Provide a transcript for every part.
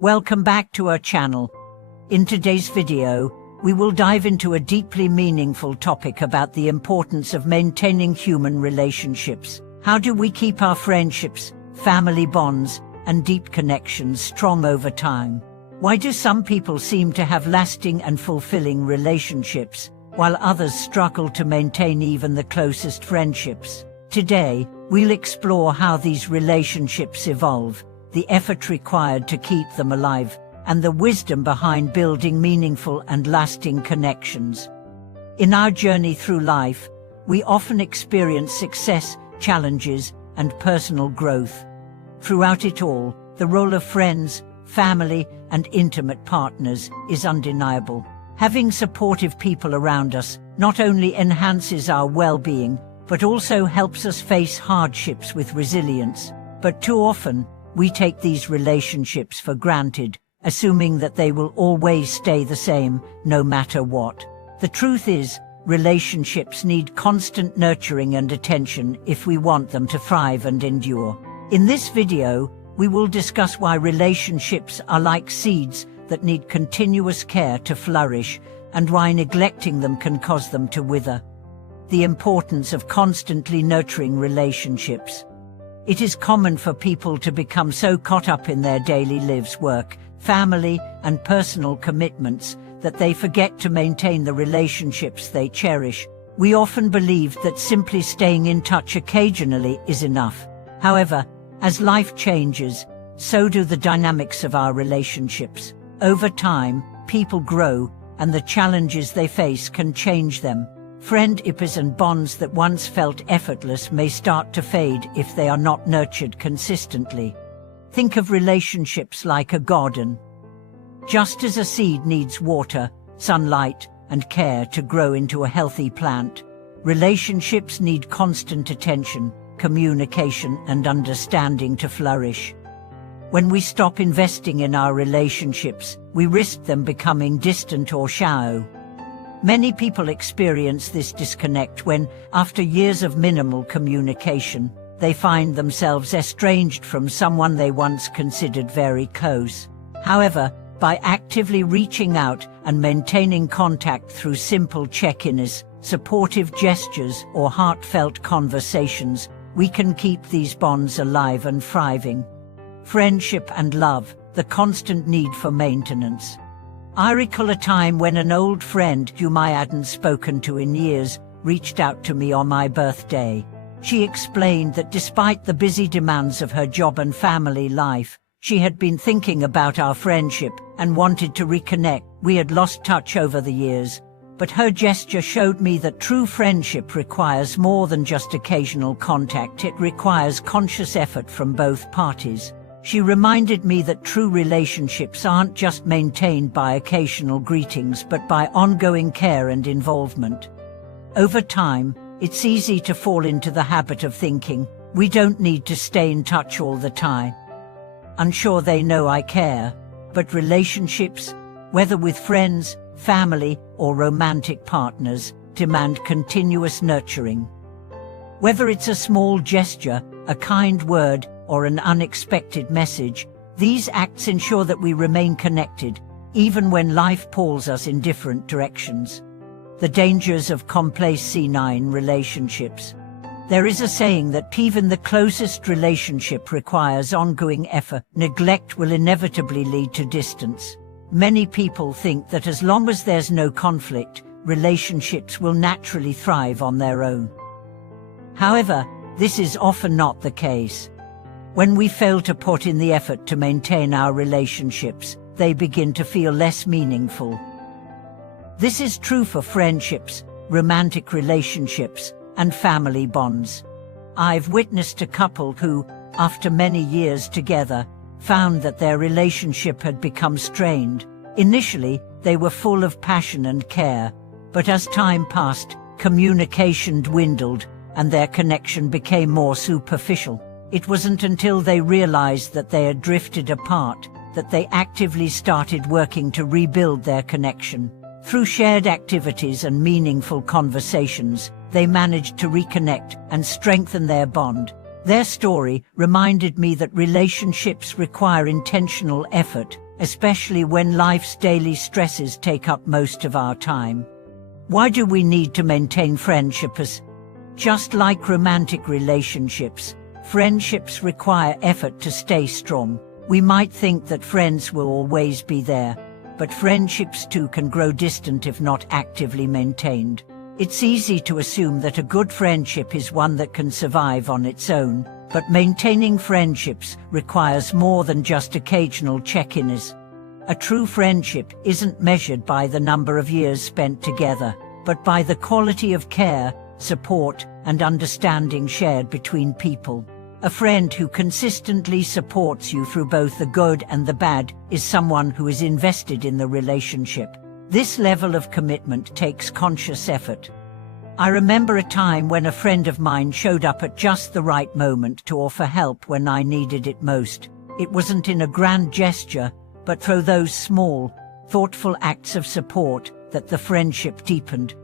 Welcome back to our channel. In today's video, we will dive into a deeply meaningful topic about the importance of maintaining human relationships. How do we keep our friendships, family bonds, and deep connections strong over time? Why do some people seem to have lasting and fulfilling relationships, while others struggle to maintain even the closest friendships? Today, we'll explore how these relationships evolve, the effort required to keep them alive, and the wisdom behind building meaningful and lasting connections. In our journey through life, we often experience success, challenges, and personal growth. Throughout it all, the role of friends, family, and intimate partners is undeniable. Having supportive people around us not only enhances our well-being, but also helps us face hardships with resilience. But too often, we take these relationships for granted, assuming that they will always stay the same, no matter what. The truth is, relationships need constant nurturing and attention if we want them to thrive and endure. In this video, we will discuss why relationships are like seeds that need continuous care to flourish, and why neglecting them can cause them to wither. The importance of constantly nurturing relationships. It is common for people to become so caught up in their daily lives, work, family, and personal commitments that they forget to maintain the relationships they cherish. We often believe that simply staying in touch occasionally is enough. However, as life changes, so do the dynamics of our relationships. Over time, people grow, and the challenges they face can change them. Friendships and bonds that once felt effortless may start to fade if they are not nurtured consistently. Think of relationships like a garden. Just as a seed needs water, sunlight, and care to grow into a healthy plant, relationships need constant attention, communication, and understanding to flourish. When we stop investing in our relationships, we risk them becoming distant or shallow. Many people experience this disconnect when, after years of minimal communication, they find themselves estranged from someone they once considered very close. However, by actively reaching out and maintaining contact through simple check-ins, supportive gestures, or heartfelt conversations, we can keep these bonds alive and thriving. Friendship and love, the constant need for maintenance. I recall a time when an old friend whom I hadn't spoken to in years reached out to me on my birthday. She explained that despite the busy demands of her job and family life, she had been thinking about our friendship and wanted to reconnect. We had lost touch over the years, but her gesture showed me that true friendship requires more than just occasional contact. It requires conscious effort from both parties. She reminded me that true relationships aren't just maintained by occasional greetings but by ongoing care and involvement. Over time, it's easy to fall into the habit of thinking, we don't need to stay in touch all the time. Unsure they know I care, but relationships, whether with friends, family, or romantic partners, demand continuous nurturing. Whether it's a small gesture, a kind word, or an unexpected message, these acts ensure that we remain connected, even when life pulls us in different directions. The dangers of complacency-9 relationships. There is a saying that even the closest relationship requires ongoing effort. Neglect will inevitably lead to distance. Many people think that as long as there's no conflict, relationships will naturally thrive on their own. However, this is often not the case. When we fail to put in the effort to maintain our relationships, they begin to feel less meaningful. This is true for friendships, romantic relationships, and family bonds. I've witnessed a couple who, after many years together, found that their relationship had become strained. Initially, they were full of passion and care, but as time passed, communication dwindled, and their connection became more superficial. It wasn't until they realized that they had drifted apart that they actively started working to rebuild their connection. Through shared activities and meaningful conversations, they managed to reconnect and strengthen their bond. Their story reminded me that relationships require intentional effort, especially when life's daily stresses take up most of our time. Why do we need to maintain friendships? Just like romantic relationships, friendships require effort to stay strong. We might think that friends will always be there, but friendships too can grow distant if not actively maintained. It's easy to assume that a good friendship is one that can survive on its own, but maintaining friendships requires more than just occasional check-ins. A true friendship isn't measured by the number of years spent together, but by the quality of care, support, and understanding shared between people. A friend who consistently supports you through both the good and the bad is someone who is invested in the relationship. This level of commitment takes conscious effort. I remember a time when a friend of mine showed up at just the right moment to offer help when I needed it most. It wasn't in a grand gesture, but through those small, thoughtful acts of support that the friendship deepened.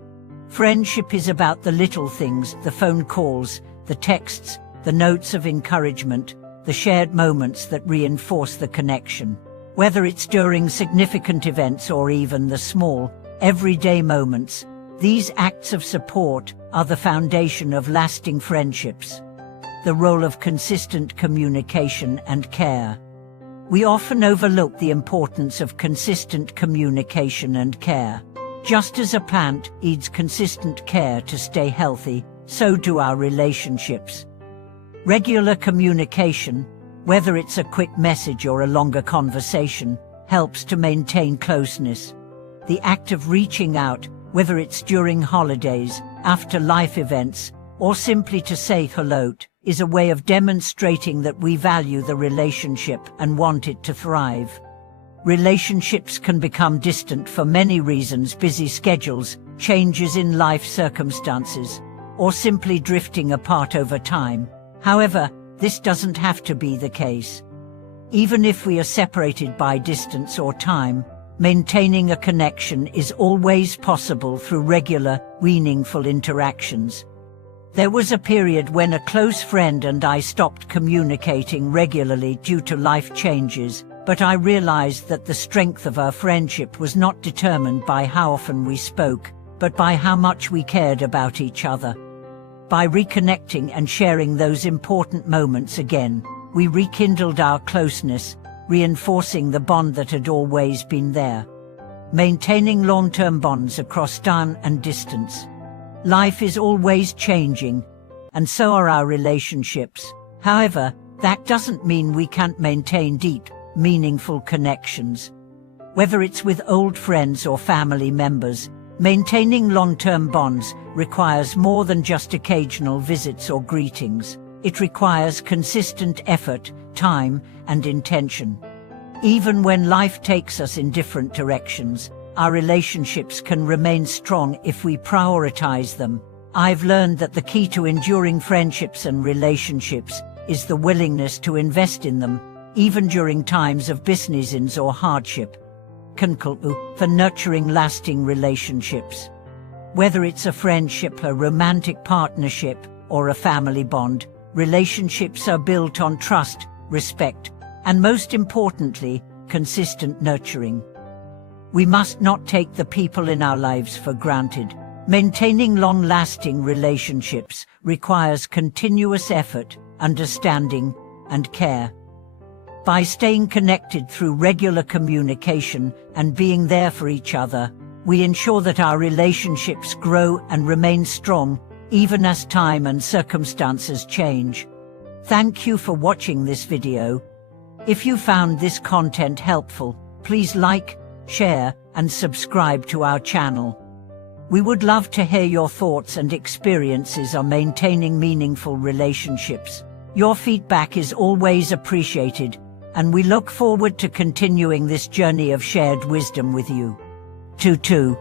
Friendship is about the little things, the phone calls, the texts, the notes of encouragement, the shared moments that reinforce the connection. Whether it's during significant events or even the small, everyday moments, these acts of support are the foundation of lasting friendships. The role of consistent communication and care. We often overlook the importance of consistent communication and care. Just as a plant needs consistent care to stay healthy, so do our relationships. Regular communication, whether it's a quick message or a longer conversation, helps to maintain closeness. The act of reaching out, whether it's during holidays, after life events, or simply to say hello, is a way of demonstrating that we value the relationship and want it to thrive. Relationships can become distant for many reasons: busy schedules, changes in life circumstances, or simply drifting apart over time. However, this doesn't have to be the case. Even if we are separated by distance or time, maintaining a connection is always possible through regular, meaningful interactions. There was a period when a close friend and I stopped communicating regularly due to life changes, but I realized that the strength of our friendship was not determined by how often we spoke, but by how much we cared about each other. By reconnecting and sharing those important moments again, we rekindled our closeness, reinforcing the bond that had always been there. Maintaining long-term bonds across time and distance. Life is always changing, and so are our relationships. However, that doesn't mean we can't maintain deep, meaningful connections. Whether it's with old friends or family members, maintaining long-term bonds requires more than just occasional visits or greetings. It requires consistent effort, time, and intention. Even when life takes us in different directions, our relationships can remain strong if we prioritize them. I've learned that the key to enduring friendships and relationships is the willingness to invest in them, even during times of business or hardship. For nurturing lasting relationships. Whether it's a friendship, a romantic partnership, or a family bond, relationships are built on trust, respect, and most importantly, consistent nurturing. We must not take the people in our lives for granted. Maintaining long-lasting relationships requires continuous effort, understanding, and care. By staying connected through regular communication and being there for each other, we ensure that our relationships grow and remain strong, even as time and circumstances change. Thank you for watching this video. If you found this content helpful, please like, share, and subscribe to our channel. We would love to hear your thoughts and experiences on maintaining meaningful relationships. Your feedback is always appreciated, and we look forward to continuing this journey of shared wisdom with you. 2.